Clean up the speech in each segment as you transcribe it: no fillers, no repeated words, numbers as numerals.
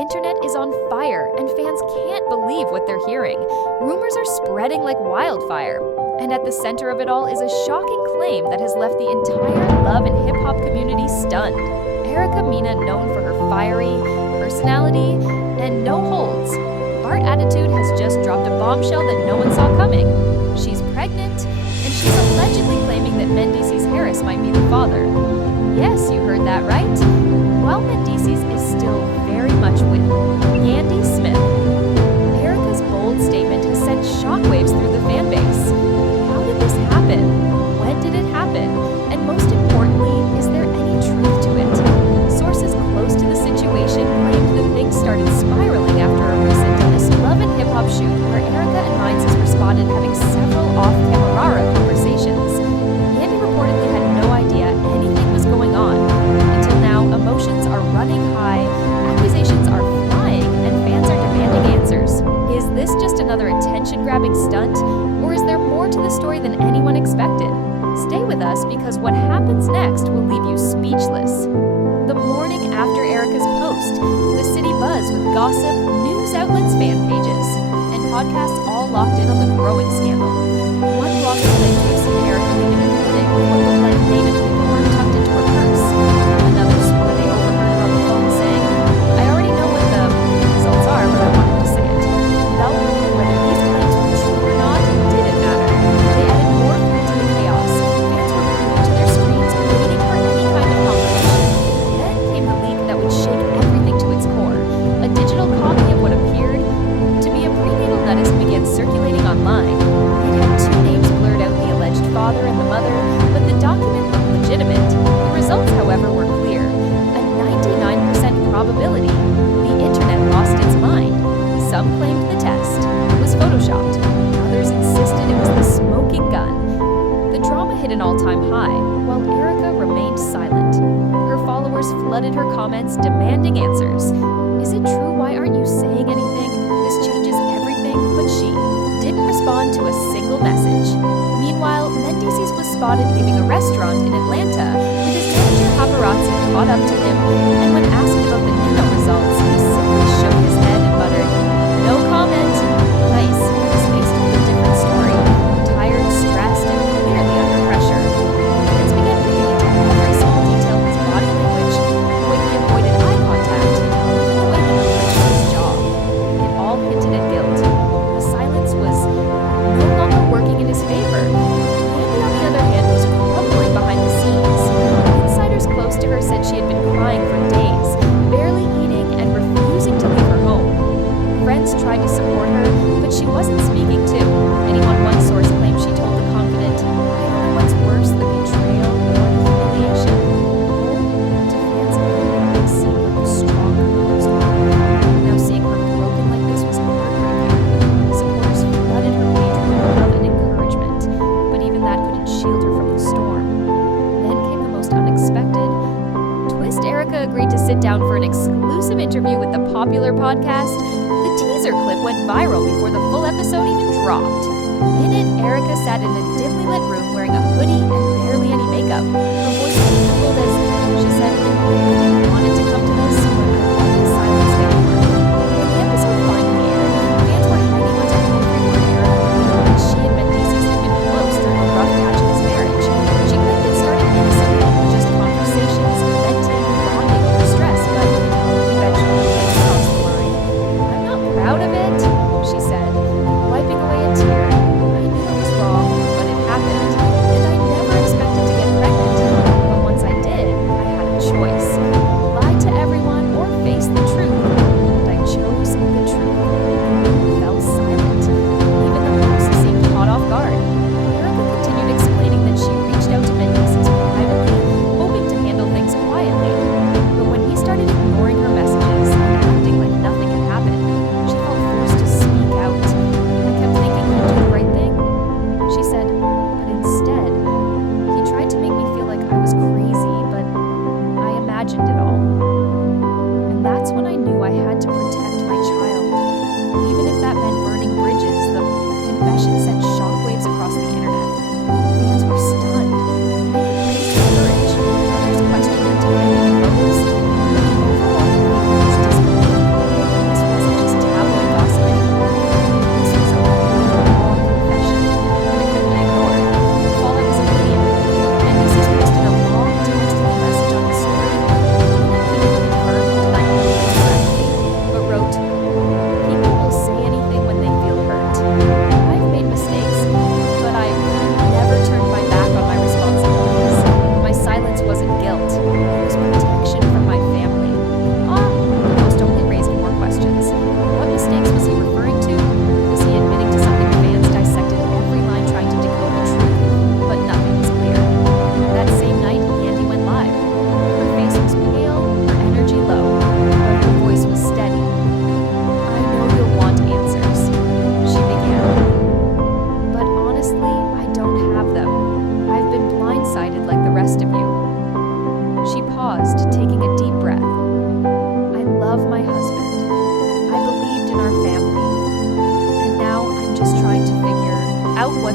internet is on fire, and fans can't believe what they're hearing. Rumors are spreading like wildfire. And at the center of it all is a shocking claim that has left the entire love and hip-hop community stunned. Erica Mena, known for her fiery personality and no holds, Bart attitude, has just dropped a bombshell that no one saw coming. She's pregnant, and she's allegedly claiming that Mendeecees Harris might be the father. Yes, you heard that right. While Mendeecees is still very much with Andy Smith, Erica's bold statement has sent shockwaves through the fan base. How did this happen? When did it happen? And most importantly, is there any truth to it? Sources close to the situation claimed that things started spiraling after a recent Love and Hip Hop shoot where Erica and Mendeecees were spotted having several off-camera conversations. Andy reportedly had no idea anything was going on. Until now, emotions are running high, accusations are flying, and fans are demanding answers. Is this just another attention-grabbing stunt, or is there more to the story than anyone expected? Stay with us because what happens next will leave you speechless. The morning after Erica's post, the city buzzed with gossip, news outlets, fan pages, and podcasts all locked in on the growing scandal. One blogger claimed to have seen Erica leaving a clinic with what looked like name and paperwork tucked into her purse. Another swore they overheard her on the phone saying, "I already know what the results are, but I wanted to say it." Though, whether these claims were true or not didn't matter. They added more fuel to the chaos. Fans were glued to their screens, waiting for any kind of confirmation. Then came the leak that would shake everything to its core. A digital copy of what appeared to be a prenatal notice began circulating online. It had two names blurred out, the alleged father and the mother, but the document looked legitimate. The results, however, were clear. A 99% probability. The internet lost its mind. Some claimed the test was photoshopped. Others insisted it was the smoking gun. The drama hit an all-time high, while Erica remained silent. Her followers flooded her comments, demanding answers. Is it true? Why aren't you saying anything? This changes everything. But she didn't respond to a single message. Meanwhile, Mendeecees was spotted leaving a restaurant in Atlanta with his manager paparazzi caught up to him, and when asked about the Mena results, he simply shook his head and muttered, "No comment." Nice. His face told a different story. Tired, stressed, and clearly under pressure. Fans began digging into every small detail of his body language, the way he avoided eye contact, even the way he clenched his jaw. It all hinted at guilt. The silence was no longer working in his favor. Andy, on the other hand, was crumbling behind the scenes. Insiders close to her said she had been crying for days, barely eating and refusing to leave her home. Friends tried to support her, but she wasn't speaking to anyone. One source claimed she told the confident, "I don't know what's worse, the betrayal or the humiliation." To fans, they see her strong, composed woman. Now seeing her broken like this was heartbreaking. Supporters flooded her page with love and encouragement, but even that couldn't shield her from the storm. Then came the most unexpected twist. Erica agreed to sit down for an exclusive interview with the popular podcast. The teaser clip went viral before the full episode even dropped. In it, Erica sat in a dimly lit room wearing a hoodie and barely any makeup. Her voice trembled as she said, "I didn't want it to come to this, but I won't be silenced anymore." When the episode finally aired, fans were hanging onto every word Erica revealed that she and Mendeecees had been close during a rough patch of his marriage. She claimed it started innocently, just conversations, venting, bonding over stress, but eventually things crossed the line. "I'm not proud of it," she said, wiping away a tear. "I knew it was wrong, but it happened, and I never expected to get pregnant. But once I did, I had a choice.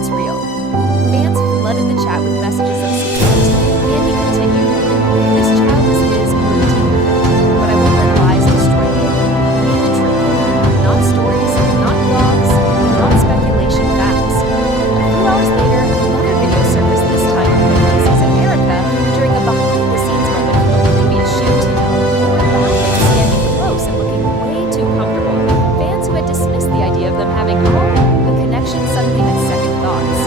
it's real. Fans flooded the chat with messages of support. Andy continued, "If this child is his, we'll deal with it. But I won't let lies destroy me. I mean the truth. Not stories, not blogs, not speculation, facts." A few hours later, another video surfaced, this time of Mendeecees and Erica during a behind-the-scenes moment from a previous shoot. They were laughing, standing close, and looking way too comfortable. Fans who had dismissed the idea of them having a connection suddenly had second thoughts.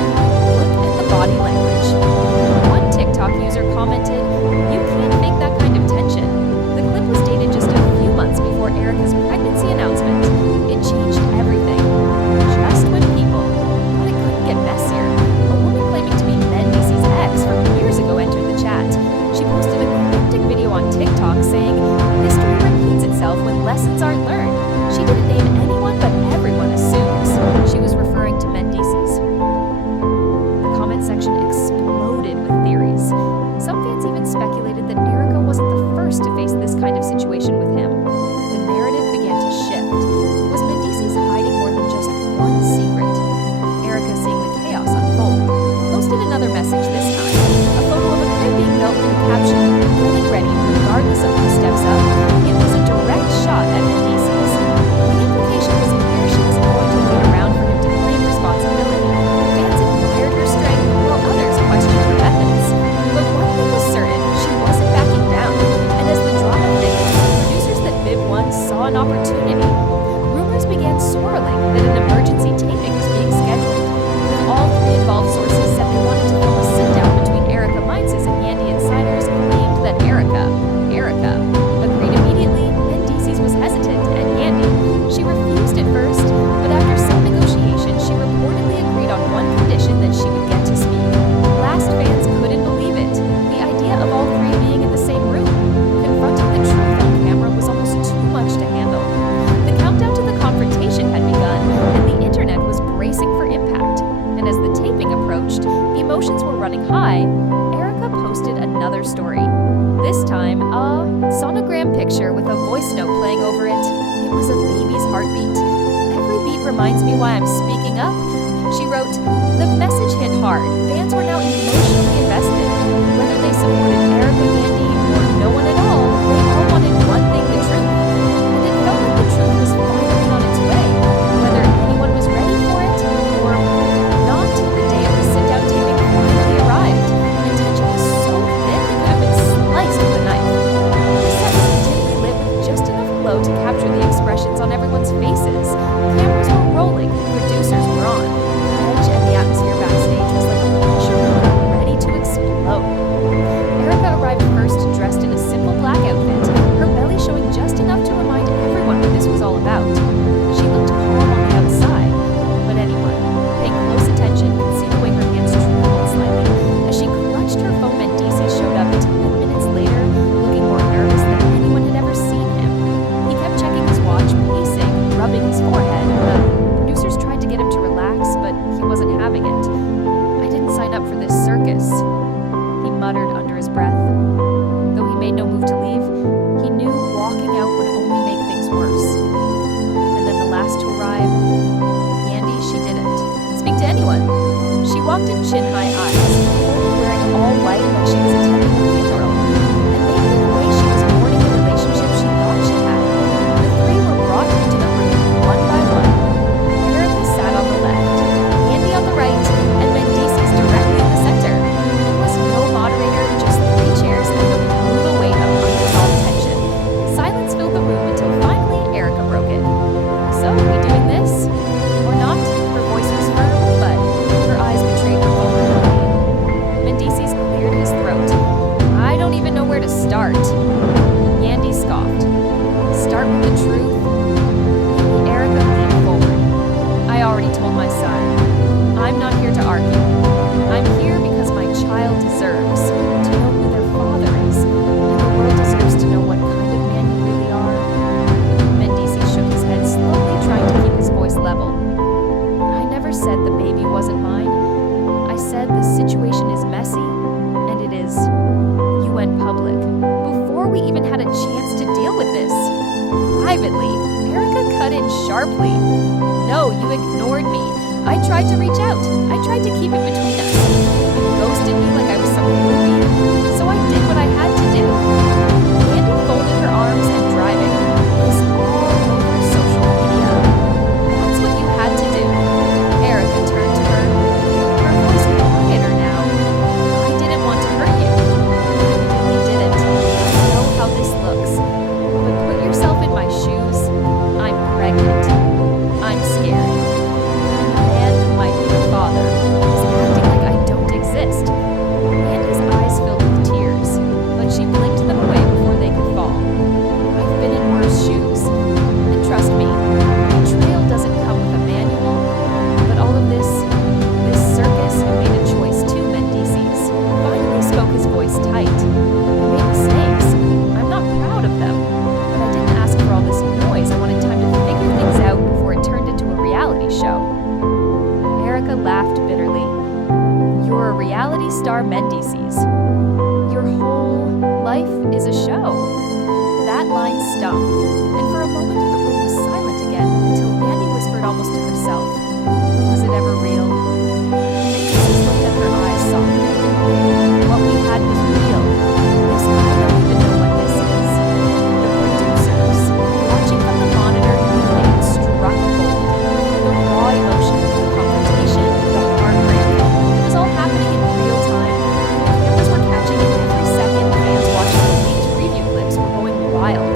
Look at the body language. One TikTok user commented, "You can't fake that kind of tension." The clip was dated just a few months before Erica's pregnancy announcement. It changed everything. Just when people thought it couldn't get messier, a woman claiming to be Mendeecees' ex from years ago entered the chat. She posted a cryptic video on TikTok saying, "History repeats itself when lessons aren't learned." She didn't name anyone, but everyone assumes she was referring to Mendeecees. The comment section exploded with theories. Some fans even speculated that Erica wasn't the first to face this kind of situation with him. The narrative began to shift. Was Mendeecees hiding more than just one secret? Erica, seeing the chaos unfold, posted another message this time. A photo of a crib being built with the caption, "Getting ready regardless of who steps up." It was a direct shot at Mendeecees. The implication was clear: she was going to wait around for him to claim responsibility. Fans admired her strength, while others questioned her methods. But one thing was certain: she wasn't backing down. And as the drama thickened, producers that Viv One saw an opportunity. Rumors began swirling that an emergency taping was being scheduled. With all three involved sources said they wanted to film a sit-down between Erica Mendeecees and Yandy insiders claimed that Erica agreed immediately. Mendeecees was hesitant, and Yandy, she refused at first, but after some negotiation, she reportedly agreed on one condition: that she would get to speak. Last fans couldn't believe it. The idea of all three being in the same room, confronting the truth on camera, was almost too much to handle. The countdown to the confrontation had begun, and the internet was bracing for impact. And as the taping approached, emotions were running high. Erica posted another story. This time, a sonogram picture with a voice note playing over it. It was a baby's heartbeat. "Every beat reminds me why I'm speaking up," she wrote. The message hit hard. Fans were now emotionally invested. Whether they supported Erica, Yandy, or no one at all, they all wanted one thing: the truth. And it felt like the truth was finally on its way. Whether anyone was ready for it or not, the day of the sit-down taping finally arrived. And tension was so thick it could have been sliced with a knife. The set was dimly lit with just enough glow to capture the expressions on everyone's faces. Cameras were rolling, producers were on. Edge and the atmosphere backstage was like a pressure cooker ready to explode. Erica arrived first, dressed in a simple black outfit, her belly showing just enough to remind everyone what this was all about. She looked calm on the outside, but anyone paying close attention could see the way her hands trembled slightly as she clutched her phone. Mendeecees showed up 10 minutes later, looking more nervous than anyone had ever seen him. He kept checking his watch, pacing, rubbing his forehead. The producers tried to get him to relax, but he wasn't having it. "I didn't sign up for this circus," he muttered under his breath. Though he made no move to leave, he knew walking out would only make things worse. And then the last to arrive, Yandy, she didn't speak to anyone. She walked in chin-high eyes, wearing all white like she was attending a funeral. And maybe in a way she was mourning the relationship she thought she had. The three were brought into the room, one by one. Erica sat on the left, Yandy on the right, and Mendeecees directly in the center. There was no moderator, just three chairs and the brutal weight of unresolved tension. Silence filled the room until finally Erica broke it. "So, we doing this? Or not?" Her voice was firm, but her eyes betrayed her vulnerability. Mendeecees cleared his throat. "I don't even know where to start." Yandy scoffed. "Start with the truth?" Erica leaned forward. "I already told my side. I'm not here to argue. I'm here because my child deserves to know who their father is, and the world deserves to know what kind of man you really are." Mendeecees shook his head slowly, trying to keep his voice level. "I never said the baby wasn't mine. I said the situation is messy, and it is. You went public before we even had a chance to deal with this. Privately, Erica cut in sharply. No, you ignored me. I tried to reach out. I tried to keep it between us. You ghosted me like I was some groupie, so I did what I had to do. Andy folded her arms and driving. This all over social media. That's what you had to do. Erica turned to her. Her voice quieter now. I didn't want to hurt you. I really didn't. I know how this looks. But put yourself in my shoes. I'm pregnant. I'm scared. A man who might be the father is acting like I don't exist. Andy's eyes filled with tears, but she blinked them away before they could fall. I've been in worse shoes. And trust me, betrayal doesn't come with a manual. But all of this circus, you made a choice too, Mendeecees. Finally spoke his voice tight. I made mistakes. I'm not proud of them. But I didn't ask for all this noise. I wanted time to figure things out before it turned into a reality show. Erica laughed bitterly. You're a reality star, Mendeecees. Your whole life is a show. That line stung, and for a moment the room was silent again until Andy whispered almost to herself, was it ever real? Mendeecees looked at her eyes softening. What we had was real. This I don't even know what this is. The producers, watching from the monitor, knew they had struck gold. The raw emotion, the confrontation, the heartbreak. It was all happening in real time. Cameras were catching it every second. Fans watching the leaked preview clips were going wild.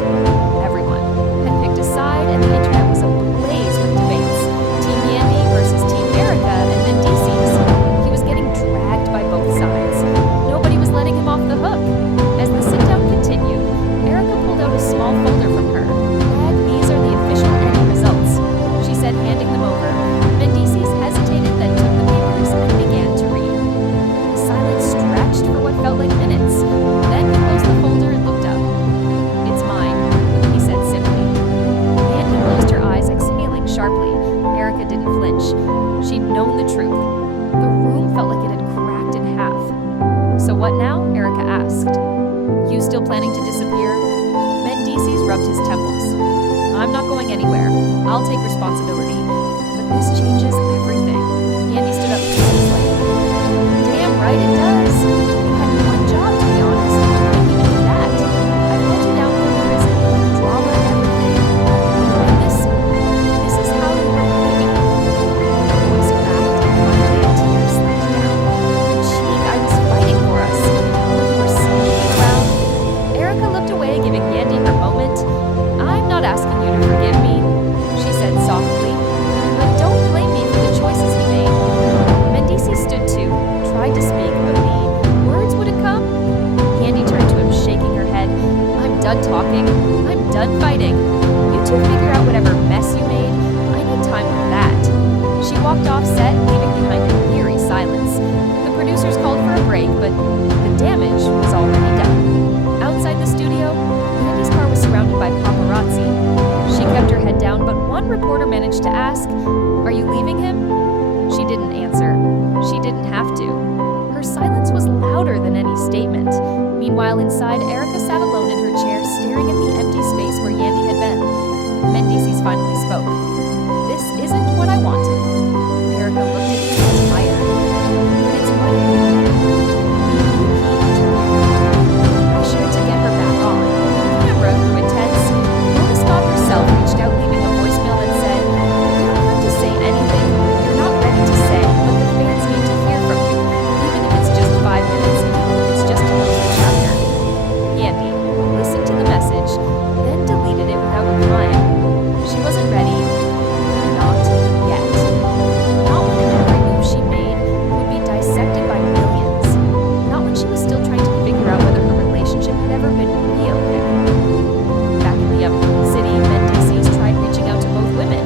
Everyone had picked a side, and the internet was ablaze with debates. Team Yandy versus Team Erica and Mendeecees. He was getting dragged by both sides. Nobody was letting him off the hook. As the sit-down continued, Erica pulled out a small folder from her. Dad, these are the official Andy results, she said, handing them over. Mendeecees hesitated, then took the papers and began to read. Silence stretched for what felt like minutes. Then he closed the folder and looked up. It's mine, he said simply. Andy closed her eyes, exhaling sharply. Erica didn't flinch. She'd known the truth. The room felt like it had cracked in half. So what now? Erica asked. You still planning to disappear? Mendeecees rubbed his temples. I'm not going anywhere. I'll take responsibility. But this changes everything. Andy stood up furiously. Damn right it does. You had one job, to be honest. You couldn't even do that. I've held you down from prison, drama, everything. And this is how you repay me. Her voice cracked and finally a tear slipped down. Cheek, I was fighting for us. When you were sneaking around. Erica looked away, giving Yandy her moment. I'm not asking you to forgive me, she said softly. But don't blame me for the choices he made. Mendeecees stood too, tried to speak, but the words wouldn't come. Yandy turned to him, shaking her head. I'm done talking. I'm done fighting. You two figure out whatever mess you made. I need time with that. She walked off set, leaving behind an eerie silence. The producers called for a break, but the damage was already done. Outside the studio, Yandy's car was surrounded by paparazzi. She kept her head down, but one reporter managed to ask, Are you leaving him? She didn't answer. She didn't have to. Her silence was louder than any statement. Meanwhile, inside, Erica sat alone in her chair, staring at the empty space where Yandy had been. Mendeecees finally spoke. This isn't what I wanted. Erica looked at me tired. But it's what you needed. Pressure to get her back on. The camera grew intense. Mona Scott herself reached out, leaving a voicemail that said, You don't have to say anything you're not ready to say, but the fans need to hear from you, even if it's just 5 minutes, even if it's just to close the chapter. Yandy listened to the message, then deleted it without replying. She wasn't ready. Not yet. Not when every move she made would be dissected by millions. Not when she was still trying to figure out whether her relationship had ever been real. Back in the city, Mendeecees tried reaching out to both women.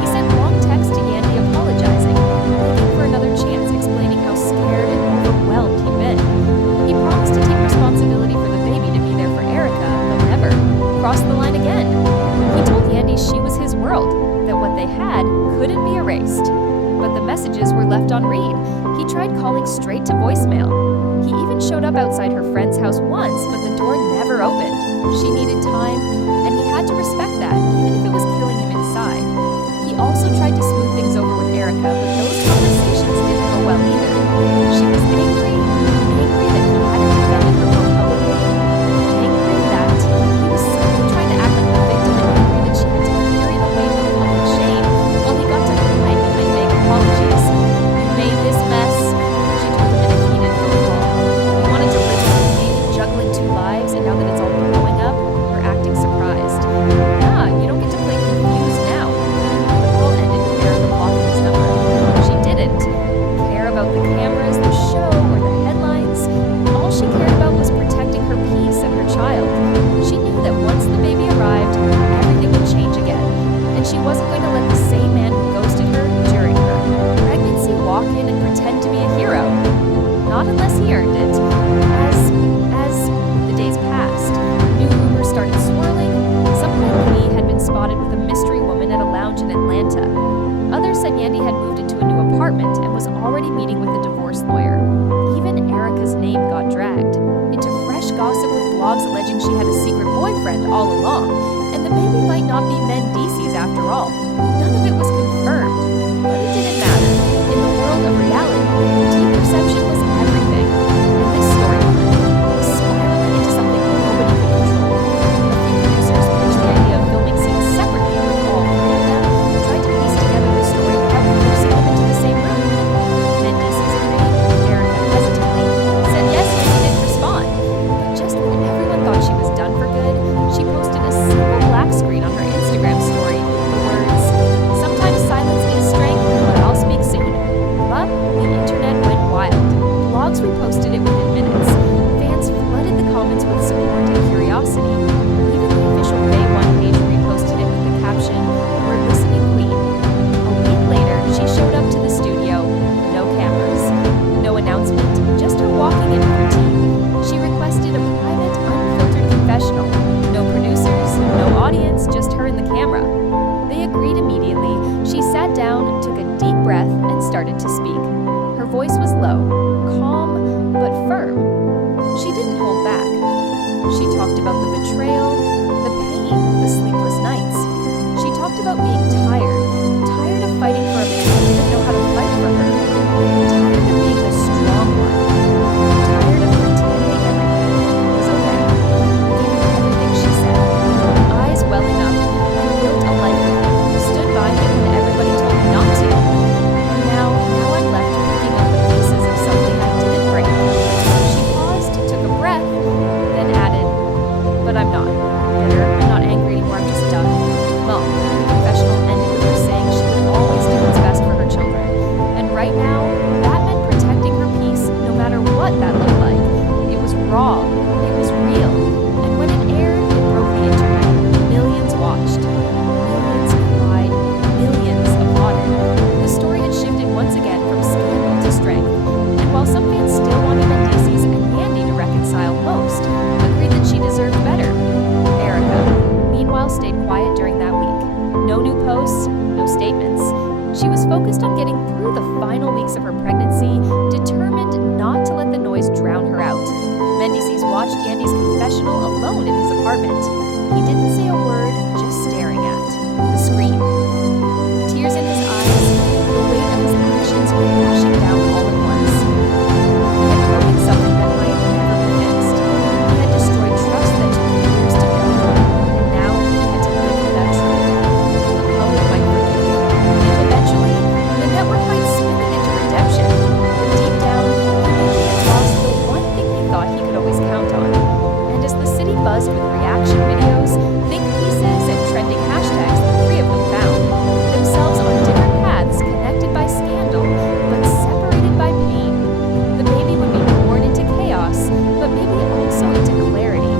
He sent long texts to Yandy apologizing, begging for another chance, explaining how scared and overwhelmed he'd been. He promised to take responsibility for the baby to be there for Erica, but never crossed the line again. He told Yandy she was his world, that what they had couldn't be erased. But the messages were left on read. He tried calling straight to voicemail. He even showed up outside her friend's house once, but the door never opened. She needed time, and he had to respect that, even if it was killing him inside. He also tried to smooth things over with Erica, but those been at a lounge in Atlanta. Others said Yandy had moved into a new apartment and was already meeting with a divorce lawyer. Even Erica's name got dragged into fresh gossip with blogs alleging she had a secret boyfriend all along, and the baby might not be Mendeecees after all. None of it was confirmed, but it didn't matter. In the world of reality, teen perception was everything, and this storyline was spiraling into something nobody could control. A few producers pitched the idea of filming scenes separately with all three of them, and tried to piece together the story without forcing them into the same room. Mendeecees agreed. Erica hesitantly said yes, but she didn't respond. But just when everyone thought she was done for good, she posted a simple black screen on her Instagram story with the words, "Sometimes silence is strength, but I'll speak soon." But the internet went wild. Blogs reposted it within minutes. Fans flooded the comments with support and curiosity. Even the official Bay One page reposted it with the caption, "We're listening, Queen." A week later, she showed up to the studio. No cameras, no announcement, just her walking in with her team. She requested a private, unfiltered confessional. No producers, no audience, just her and the camera. They agreed immediately. She sat down, took a deep breath, and started to speak. Her voice was low, calm, but firm. She didn't hold back. She talked about the betrayal, the pain, the sleepless nights. She talked about being tired of fighting for a man who didn't know how to fight for her, tired of being the strong one, tired of pretending everything was okay. Gave him everything she said, eyes welling up, and built a life with him, stood by him when everybody told me not to. And now I'm left picking up the pieces of something I didn't break. She paused, took a breath, then added, "But I'm not bitter, I'm not angry anymore, I'm just done." Mom, the confessional ended with her saying she would always do what's best for her children. And right now, that meant protecting her peace no matter what that looked like. It was raw, it was real, and when it aired, it broke the internet. Millions watched, millions cried, millions applauded. The story had shifted once again from scandal to strength, and while some fans still wanted Mendeecees and Yandy to reconcile most, agreed that she deserved better. Erica, meanwhile, stayed quiet during that week. No new posts, no statements. She was focused on getting through the final weeks of her pregnancy, determined not to let the noise drown her out. Mendeecees watched Yandy's confessional alone in his apartment. He didn't say a word, just staring at the screen. Tears in his eyes, the weight of his actions were crashing down all at once. He had broken something that might never be fixed. He had destroyed trust that took years to build, and now he had to live with that truth. The public might forgive, and eventually, the network might spin it into redemption. But deep down, he knew he had lost the one thing he thought he could always count on. And as the city buzzed with reaction videos, think pieces, and trending hashtags the three of them found, themselves on different paths connected by scandal, but separated by pain. The baby would be born into chaos, but maybe also into clarity.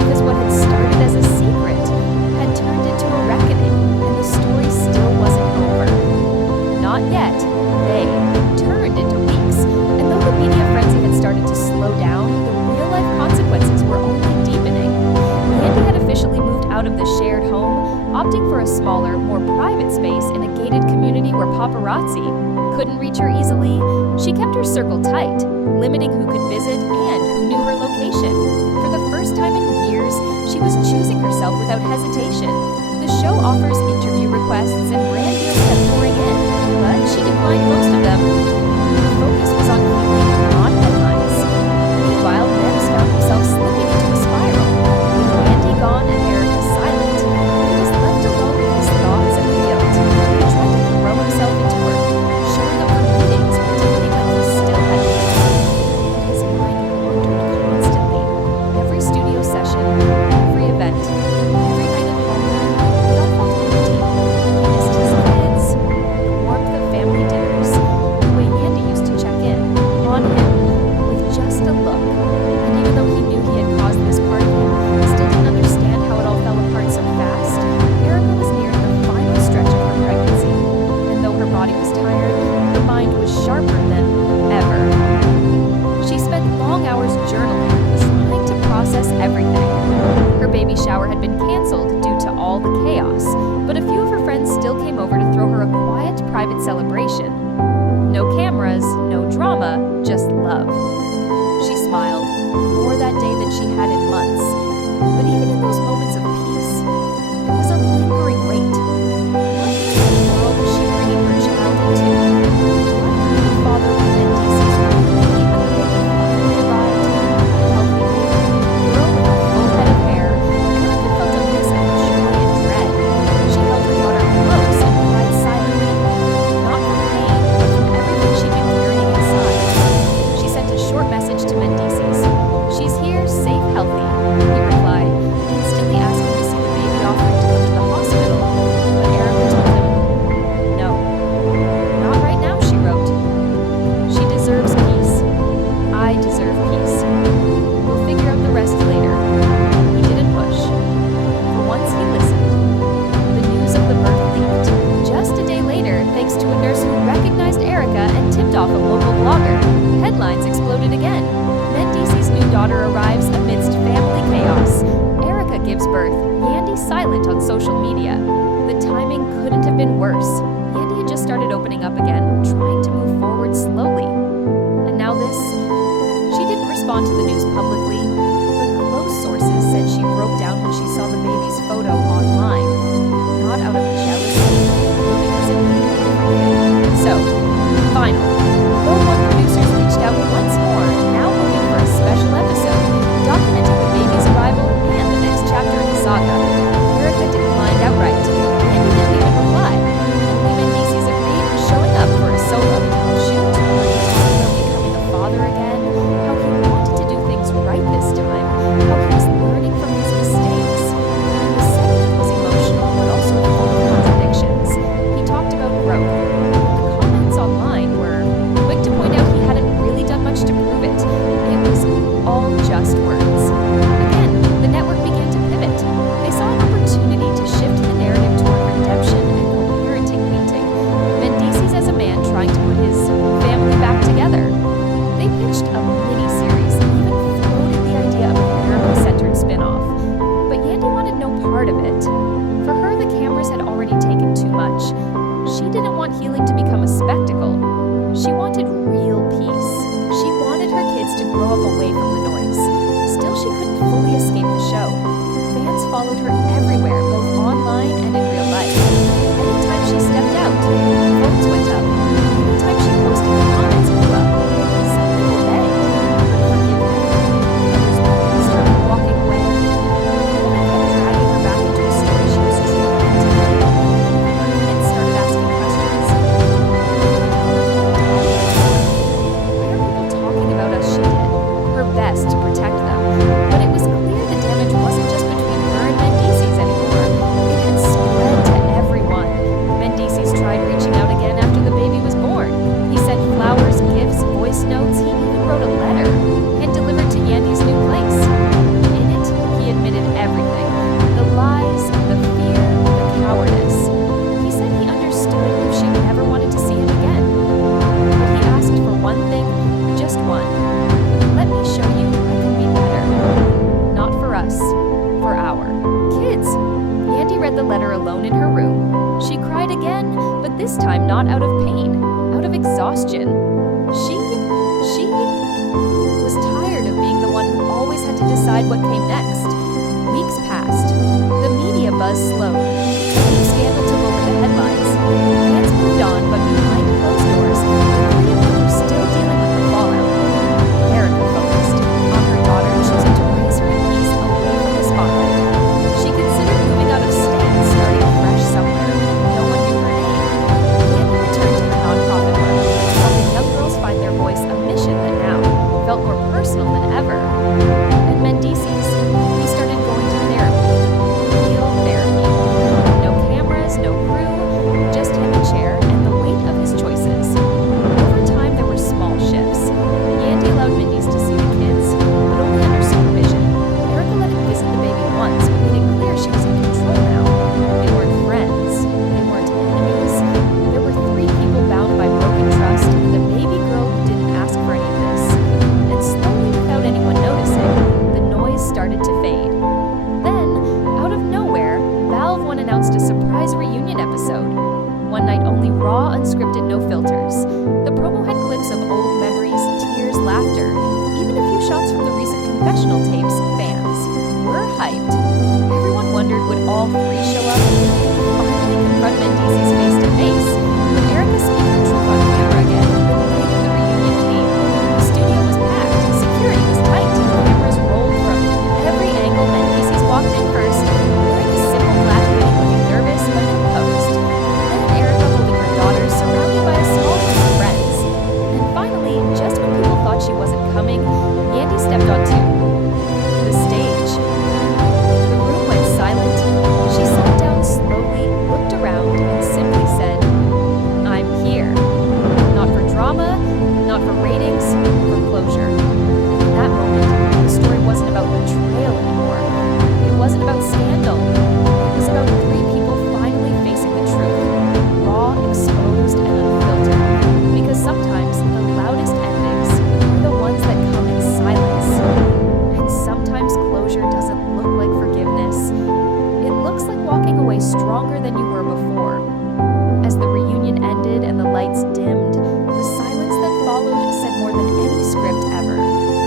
Because what had started as a secret had turned into a reckoning, and the story still wasn't over. Not yet. They turned into weeks, and though the media frenzy had started to slow down, the real-life consequences were only deepening. Yandy had officially moved out of the shared home, opting for a smaller, more private space in a gated community where paparazzi couldn't reach her easily. She kept her circle tight, limiting who could visit and who knew her location. For the first time in years, she was choosing herself without hesitation. The show offers interview requests and brand deals kept pouring in, but she declined most of them. Her focus was on healing, not headlines. Meanwhile, Men's found himself slipping into a spiral. With Yandy gone and Erica silent, he was left alone with his thoughts and guilt. He tried to throw himself into work, showing up for meetings, pretending like he still had peace. But his mind wandered constantly. Every studio session, every event, every night at home, it all felt empty. He missed his kids, the warmth of family dinners, the way The timing couldn't have been worse. Yandy had just started opening up again, trying to move forward slowly. And now this. She didn't respond to the news publicly, but close sources said she broke down when she saw the baby's photo online. Not out of jealousy, but because it made her cry. So, finally, World One producers reached out once more, now hoping for a special episode, documenting the baby's arrival and the next chapter in the saga. Erica declined outright, and he didn't even reply. Only Mendeecees agreed, showing up for a solo shoot, where he talked about becoming a father again, how he wanted to do things right this time, how he was learning from his mistakes. The segment was emotional, but also full of contradictions. He talked about growth, but the comments online were quick to point out he hadn't really done much to prove it. It was all just words. Again, the network began to pivot. They saw an opportunity to shift the narrative toward redemption and co-parenting painting. Mendeecees as a man trying to put his family back together. They pitched a mini-series and even floated the idea of a therapy-centered spin-off. But Yandy wanted no part of it. For her, the cameras had already taken too much. She didn't want healing to become a spectacle. She wanted real peace. She wanted her kids to grow up away from the noise. Still, she couldn't fully escape the show. Fans followed her everywhere, both online and in real life. Anytime she stepped out, votes went up. Anytime she posted, the comments blew up. Some people begged, forgive me. Others started walking away. One kept dragging her back into a story she was trying to live. Kids started asking questions. Why are people talking about us? She did her best to protect them, but it was clear the damage wasn't just between her and Mendeecees anymore. It had spread to everyone. Mendeecees tried reaching out again after the baby was born. He sent flowers, gifts, voice notes. He even wrote a letter and delivered to Yandy's new place. In it, he admitted everything: the lies, the fear, the cowardice. He said he understood if she never wanted to see him again. But he asked for one thing, just one. Let me show you I can be better. Not for us, for our kids. Yandy read the letter alone in her room. She cried again, but this time not out of pain, out of exhaustion. She was tired of being the one who always had to decide what came next. Weeks passed. The media buzz slowed. A new scandal took over the headlines. Fans moved on, but behind closed doors, the three of them were still dealing with the fallout. Erica focused on her daughter, choosing to raise her in peace away from the spotlight. She considered moving out of state, starting fresh somewhere. No one knew her name. Yandy returned to her nonprofit work, helping young girls find their voice, a mission that now felt more personal than ever. And Mendeecees, he started going to therapy. Real therapy. No cameras, no crew, just him, a chair, and the weight of his choices. Over time, there were small shifts. Yandy allowed Mendeecees to see the kids, but only under supervision. Erica let him visit the baby once, but made it clear she was in control now. They weren't friends. They weren't enemies. There were three people bound by broken trust, and a baby girl who didn't ask for any of this. And slowly, without anyone noticing, the noise started to fade. Then, out of nowhere, Valve One announced a surprise reunion episode. One night only raw, unscripted, no filters. The promo had clips of old memories, tears, laughter, even a few shots from the recent confessional tapes. Fans were hyped. Everyone wondered, would all three show up? Finally confront Mendeecees face to face. Would Erica speak her truth on camera again? The night of the reunion came. The studio was packed. Security was tight. Cameras rolled from every angle. Mendeecees walked in first, wearing a simple black hoodie, looking nervous but composed. Then Erica holding her daughter, surrounded by a small group of friends. And finally, just when people thought she wasn't coming, Yandy stepped on the stage. The room went silent. She sat down stronger than you were before. As the reunion ended and the lights dimmed, the silence that followed said more than any script ever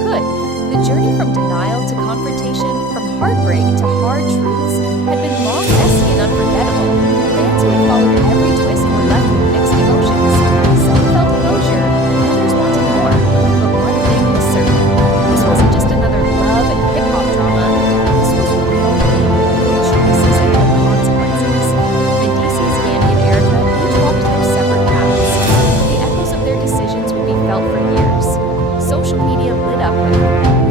could. The journey from denial to confrontation, from heartbreak to hard truths, had been long, messy, and unforgettable. Fans who had followed every twist were left with mixed emotions. Some felt closure, others wanted more. But one thing was certain: this wasn't just another love and hip-hop drama. This was real pain, real choices, and real consequences. Mendeecees, Yandy, and Erica each walked their separate paths. The echoes of their decisions would be felt for years. Social media lit up with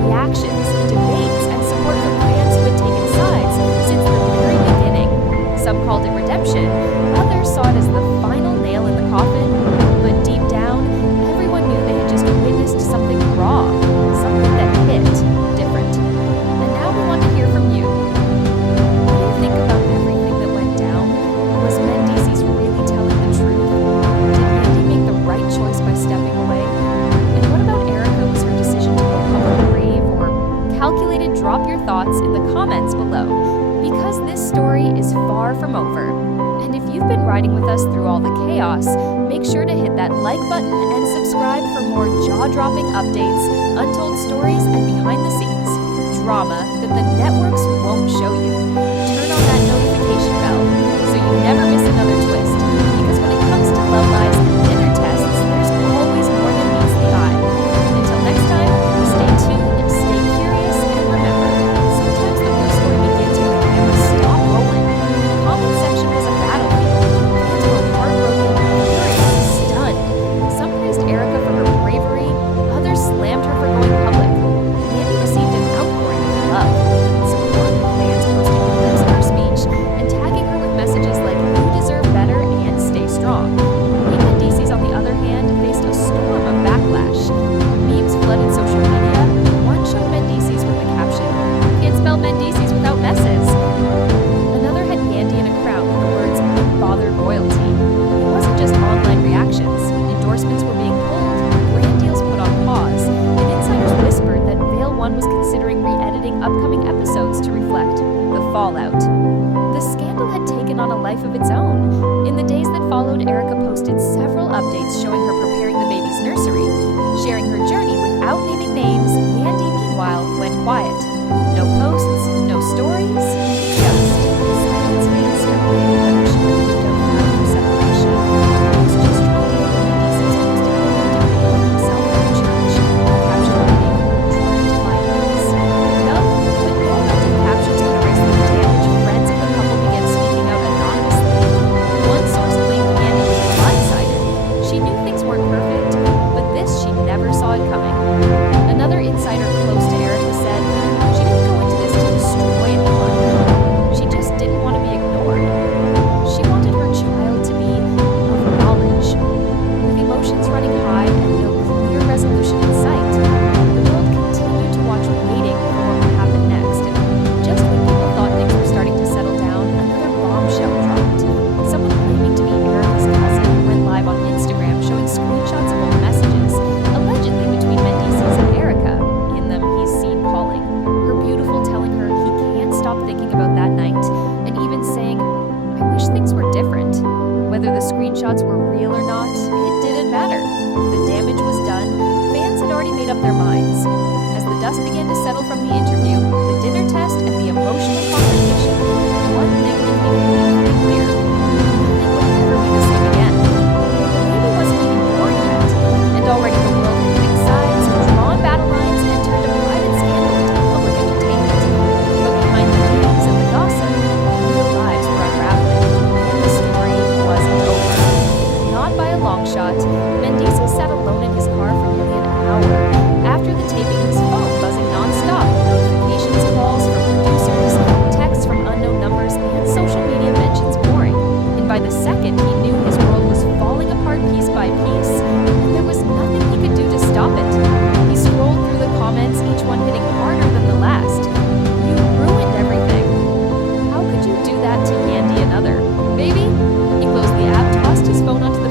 reactions, debates, and support from fans who had taken sides since the very beginning. Some called it redemption, others saw it as the final nail in the coffin, but deep down, everyone knew they had just witnessed something raw, something that hit different. And now we want to hear from you. What do you think about everything that went down? Was Mendeecees really telling the truth? Did Yandy make the right choice by stepping away? And what about Erica? Was her decision to go public brave or calculated? Drop your thoughts in the comments below, because this story is far from over. And if you've been riding with us through all the chaos, make sure to hit that like button and subscribe for more jaw-dropping updates, untold stories, and behind-the-scenes drama that the networks won't show you. Turn on that notification bell so you never miss another twist, because when it comes to love lies and dinner tests, there's always more than meets the eye. Until next time, stay tuned, stay curious, and remember, sometimes the real story begins when the cameras stop rolling. The comment section was a battlefield. Fans were heartbroken, furious, stunned. Some praised Erica for her bravery, others slammed her for going public. Yandy received an outpouring of love and support, with fans posting clips of her speech and tagging her with messages like "You deserve better" and "Stay strong." We Mendeecees, on the other hand, faced a storm of backlash. Memes flooded social media. One showed Mendeecees with the caption, "Can't spell Mendeecees without messes." Another had Yandy in a crown with the words "Unbothered royalty." It wasn't just online reactions. Endorsements were being pulled, brand deals put on pause, and insiders whispered that Veil One was considering re-editing upcoming episodes to reflect the fallout. The scandal had taken on a life of its own. In the days that followed, Erica posted several updates showing her preparing the baby's nursery. Sharing her journey without naming names, Yandy, meanwhile, went quiet. No posts, no stories, just silence. Fans speculated whether she would leave out loud for separation. It was just trending when Mendeecees posted a lifting video of himself at a church. The caption reading, "Trying to find peace." No, but no amount of captions could erase the damage. Friends of the couple began speaking out anonymously. One source claimed Yandy was blindsided. She knew things weren't perfect, but this she never saw it coming. Another insider close to Erica said she didn't go into this to destroy anyone. She just didn't want to be ignored. She wanted her child to be of knowledge. With emotions running high and no clear resolution in sight, the world continued to watch, waiting for what would happen next. And just when people thought things were starting to settle down, another bombshell dropped. Someone claiming to be Erica's cousin went live on Instagram showing screenshots of old messages, allegedly between Mendeecees and Erica. In them, he's seen calling her beautiful, telling her he can't stop thinking about that night, and even saying, "I wish things were different." Whether the screenshots were real or not, it didn't matter. The damage was done. Fans had already made up their minds. As the dust began to settle from the interview, the dinner test, and the emotional confrontation, one thing became painfully clear: nothing would ever be the same again. The baby wasn't even born yet, and already the world had picked sides, drawn battle lines, and turned a private scandal into public entertainment. But behind the memes and the gossip, real lives were unraveling, and the story wasn't over. Not by a long shot. Mendeecees sat alone in his car for nearly an hour. After the taping, his phone buzzing nonstop, notifications, calls from producers, texts from unknown numbers, and social media mentions pouring. And by the second, he knew his world was falling apart piece by piece, and there was nothing he could do to stop it. He scrolled through the comments, each one hitting harder than the last. "You ruined everything. How could you do that to Yandy, another? Baby?" He closed the app, tossed his phone onto